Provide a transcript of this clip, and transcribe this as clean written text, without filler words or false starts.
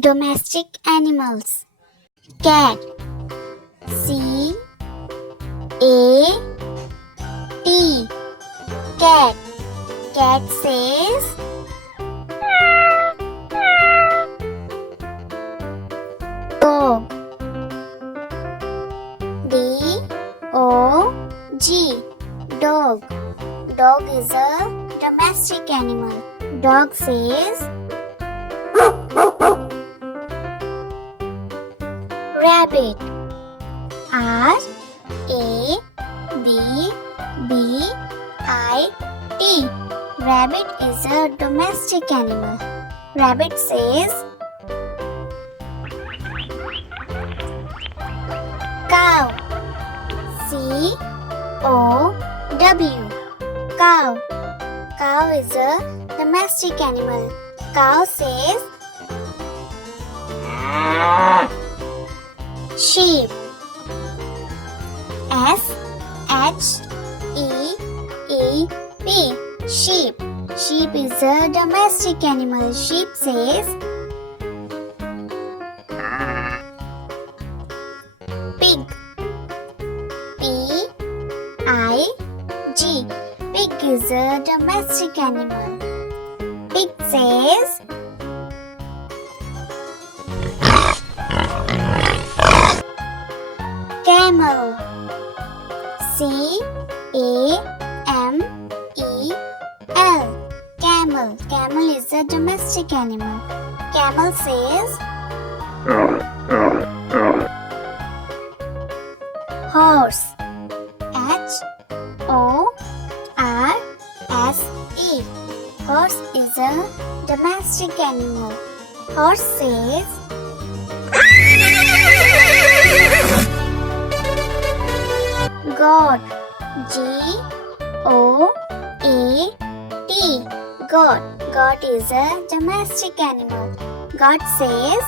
Domestic animals. Cat. C A T. Cat. Cat says dog. D-O-G. Dog. Dog is a domestic animal. Dog says rabbit. R-A-B-B-I-T. Rabbit is a domestic animal. Rabbit says cow. C-O-W. Cow. Cow is a domestic animal. Cow says sheep. S-H-E-E-P. Sheep. Sheep is a domestic animal. Sheep says pig. P-I-G. Pig is a domestic animal. Pig says camel. C-A-M-E-L. Camel. Camel is a domestic animal. Camel says horse. H-O-R-S-E. Horse is a domestic animal. Horse says goat. G-O-A-T. Goat. Goat is a domestic animal. Goat says